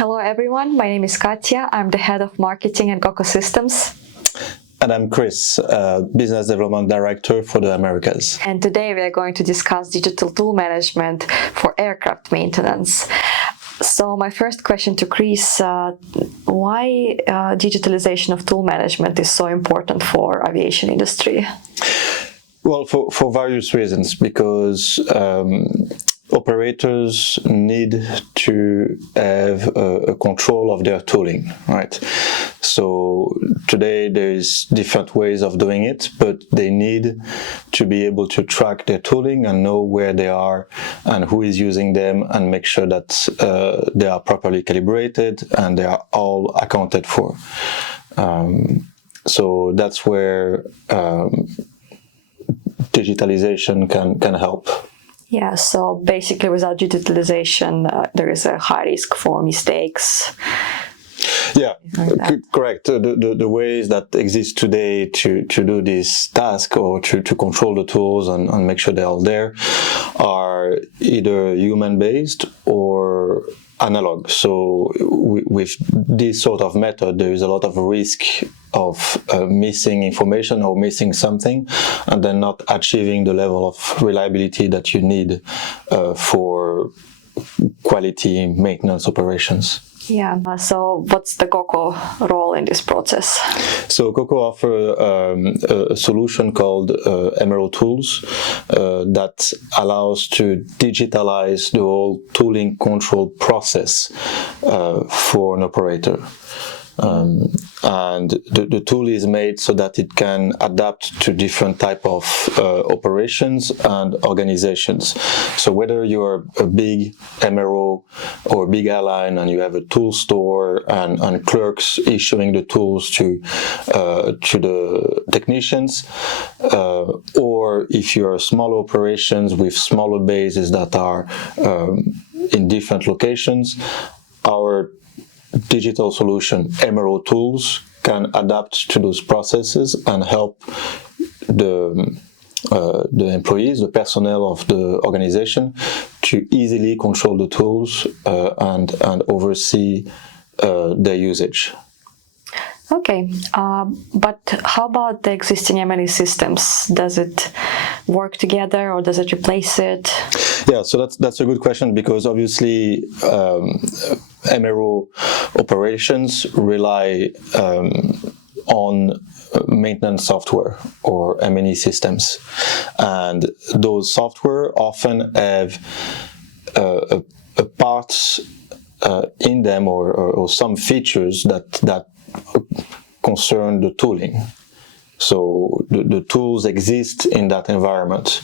Hello everyone, my name is Katja. I'm the head of marketing at Coco Systems. And I'm Chris, Business Development Director for the Americas. And today we are going to discuss digital tool management for aircraft maintenance. So my first question to Chris, why digitalization of tool management is so important for aviation industry? Well, for various reasons, because operators need to have a control of their tooling, right? So today there is different ways of doing it, but they need to be able to track their tooling and know where they are and who is using them, and make sure that they are properly calibrated and they are all accounted for. So that's where digitalization can help. Yeah, so basically without digitalization, there is a high risk for mistakes. Yeah, correct. The ways that exist today to do this task or to control the tools and make sure they're all there are either human-based or analog. So with this sort of method, there is a lot of risk of missing information or missing something and then not achieving the level of reliability that you need for quality maintenance operations. Yeah, so what's the Coco role in this process? So Coco offers a solution called Emerald Tools that allows to digitalize the whole tooling control process for an operator. And the tool is made so that it can adapt to different type of operations and organizations. So whether you're a big MRO or a big airline and you have a tool store and clerks issuing the tools to the technicians, or if you're small operations with smaller bases that are in different locations, our digital solution, Emerald Tools, can adapt to those processes and help the employees, the personnel of the organization, to easily control the tools and oversee their usage. Okay, but how about the existing M&E systems? Does it work together or does it replace it? Yeah, so that's a good question, because obviously MRO operations rely on maintenance software or M&E systems, and those software often have a parts in them or some features that concern the tooling. So the tools exist in that environment.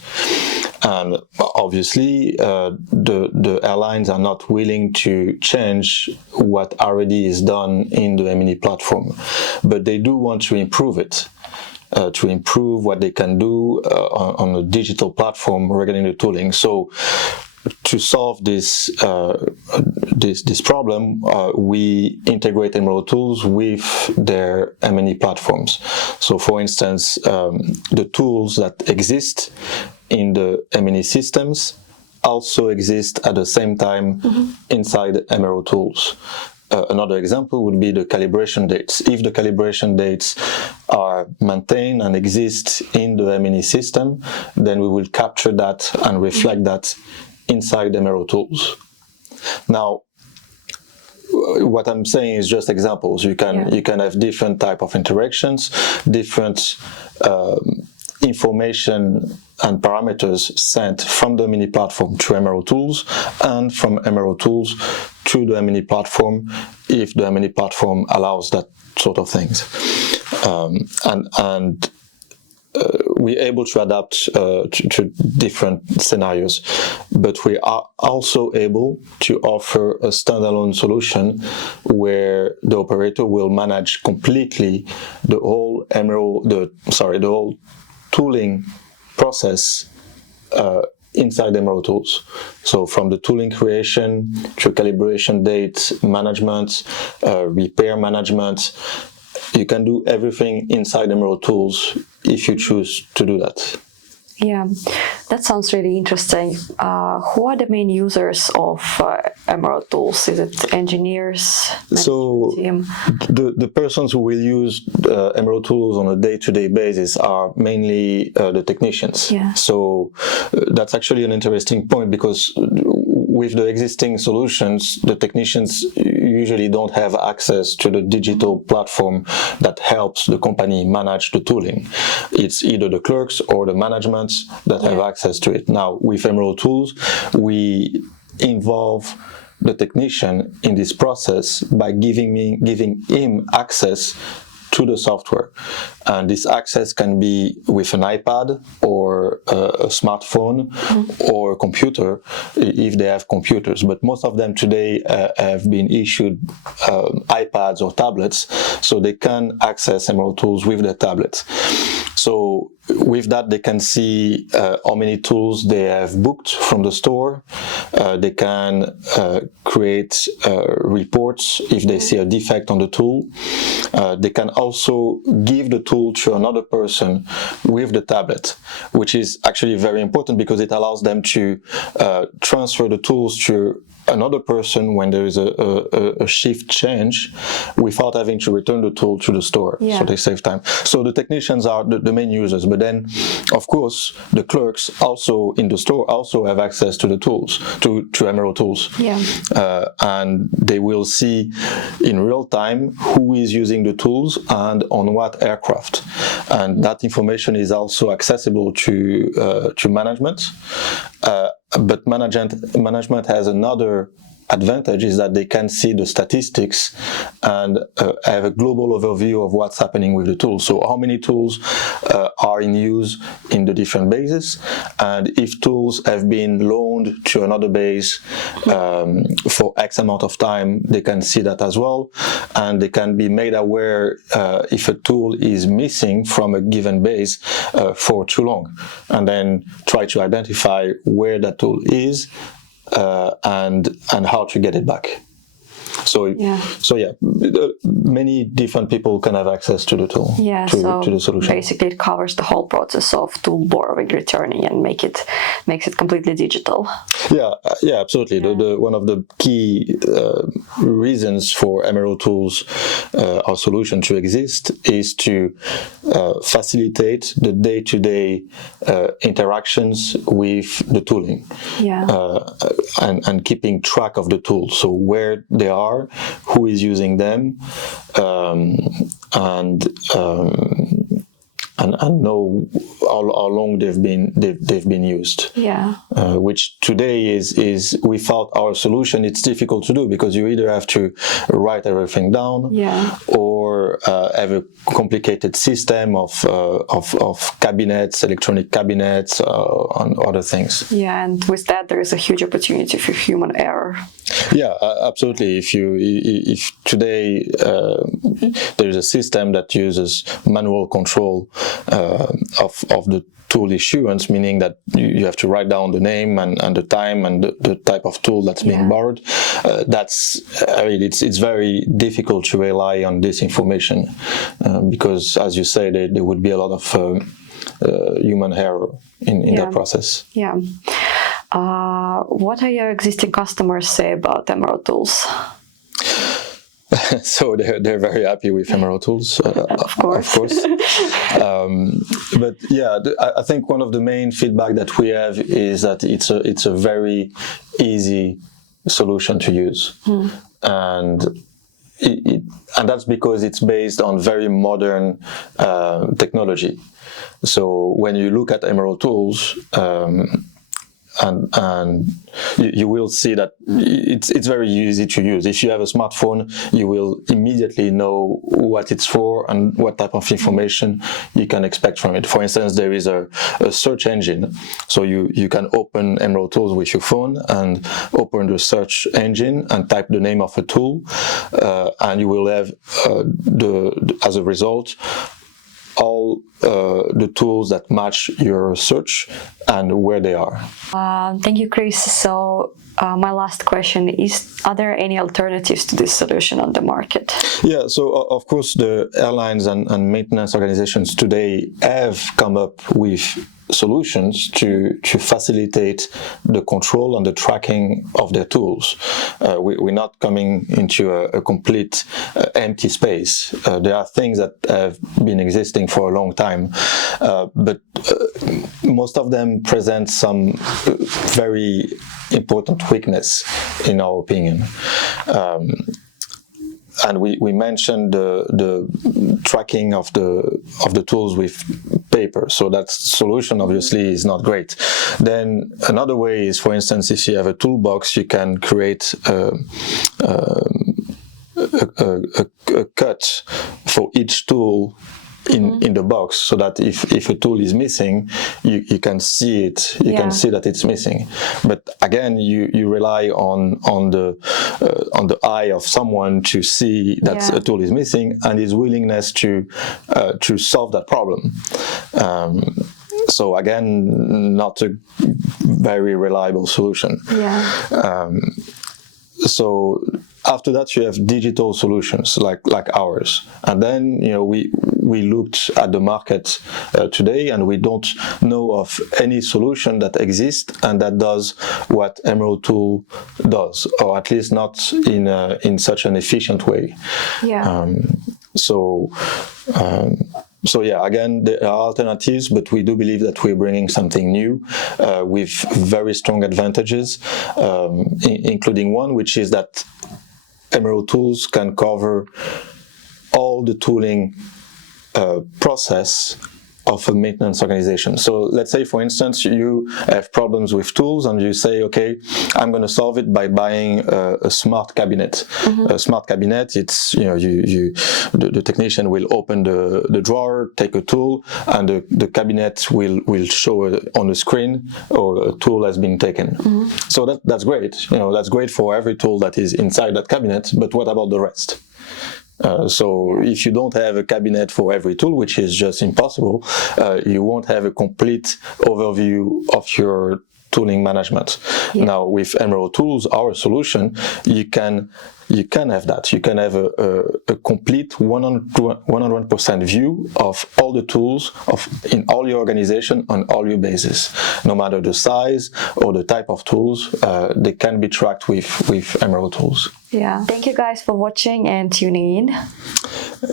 And obviously, the airlines are not willing to change what already is done in the M&E platform, but they do want to improve it, to improve what they can do on a digital platform regarding the tooling. So to solve this problem, we integrate Emerald Tools with their M&E platforms. So for instance, the tools that exist in the M&E systems also exist at the same time inside Emerald Tools. Another example would be the calibration dates. If the calibration dates are maintained and exist in the M&E system, then we will capture that and reflect that inside Emerald Tools. Now, what I'm saying is just examples. You can have different type of interactions, different information and parameters sent from the M&E platform to Emerald Tools, and from Emerald Tools to the M&E platform, if the M&E platform allows that sort of things. We're able to adapt to different scenarios, but we are also able to offer a standalone solution where the operator will manage completely the whole the whole tooling process inside Emerald Tools. So from the tooling creation to calibration date management, repair management, you can do everything inside Emerald Tools if you choose to do that. Yeah, that sounds really interesting. Who are the main users of Emerald tools? Is it engineers, So management team? the persons who will use Emerald tools on a day-to-day basis are mainly the technicians. Yeah. So that's actually an interesting point, because with the existing solutions, the technicians usually don't have access to the digital platform that helps the company manage the tooling. It's either the clerks or the management that have access to it. Now, with Emerald tools, we involve the technician in this process by giving him access to the software, and this access can be with an iPad or a smartphone or a computer, if they have computers. But most of them today have been issued iPads or tablets, so they can access Emerald tools with their tablets. So with that, they can see how many tools they have booked from the store. They can create reports if they see a defect on the tool. They can also give the tool to another person with the tablet, which is actually very important, because it allows them to transfer the tools to another person when there is a shift change, without having to return the tool to the store. Yeah. So they save time. So the technicians are the main users, but then of course the clerks also in the store also have access to the tools, to Emerald tools. Yeah. And they will see in real time who is using the tools and on what aircraft, and that information is also accessible to management. But management has another advantage, is that they can see the statistics and have a global overview of what's happening with the tools. So how many tools are in use in the different bases, and if tools have been loaned to another base for X amount of time, they can see that as well, and they can be made aware if a tool is missing from a given base for too long, and then try to identify where that tool is and how to get it back. So many different people can have access to the tool, to the solution. Basically it covers the whole process of tool borrowing, returning, and makes it completely digital. Yeah, absolutely. The one of the key reasons for Emerald tools, our solution, to exist is to facilitate the day-to-day interactions with the tooling, and keeping track of the tools, so where they are, who is using them, and know how long they've been used. Which today is without our solution, it's difficult to do, because you either have to write everything down, or have a complicated system of cabinets, electronic cabinets, and other things. And with that, there is a huge opportunity for human error. Yeah, absolutely. If today there is a system that uses manual control of the tool issuance, meaning that you have to write down the name and the time and the type of tool that's being borrowed, it's very difficult to rely on this information, because, as you say, there would be a lot of human error in that process. What are your existing customers say about Emerald tools? So they're very happy with Emerald tools, of course. But I think one of the main feedback that we have is that it's a very easy solution to use, and that's because it's based on very modern technology. So when you look at Emerald tools, and you will see that it's very easy to use. If you have a smartphone, you will immediately know what it's for and what type of information you can expect from it. For instance, there is a search engine, so you can open Emerald tools with your phone and open the search engine and type the name of a tool, and you will have as a result all the tools that match your search and where they are. Thank you, Chris. So my last question is, are there any alternatives to this solution on the market? Yeah, so of course the airlines and maintenance organizations today have come up with solutions to facilitate the control and the tracking of their tools. We're not coming into a complete empty space. There are things that have been existing for a long time, but most of them present some very important weakness, in our opinion. And we mentioned the tracking of the tools with paper. So that solution obviously is not great. Then another way is, for instance, if you have a toolbox, you can create a cut for each tool in the box, so that if a tool is missing, you can see it. You can see that it's missing. But again, you rely on the eye of someone to see that a tool is missing and his willingness to solve that problem. So again, not a very reliable solution. So after that, you have digital solutions like ours, and then we looked at the market today, and we don't know of any solution that exists and that does what Emerald Tool does, or at least not in such an efficient way. So yeah, again, there are alternatives, but we do believe that we're bringing something new with very strong advantages, including one, which is that Emerald Tools can cover all the tooling process of a maintenance organization. So let's say, for instance, you have problems with tools and you say, okay, I'm going to solve it by buying a smart cabinet. A smart cabinet, it's, the technician will open the drawer, take a tool, and the cabinet will show on the screen, or a tool has been taken. So that's great. That's great for every tool that is inside that cabinet, but what about the rest? So if you don't have a cabinet for every tool, which is just impossible, you won't have a complete overview of your tooling management. Now with Emerald Tools, our solution, you can have that. You can have a complete 100% view of all the tools in all your organization on all your bases, no matter the size or the type of tools. They can be tracked with Emerald Tools. Thank you guys for watching and tuning in.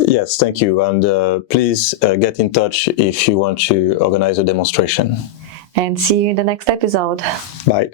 Yes, thank you. And please get in touch if you want to organize a demonstration. And see you in the next episode. Bye.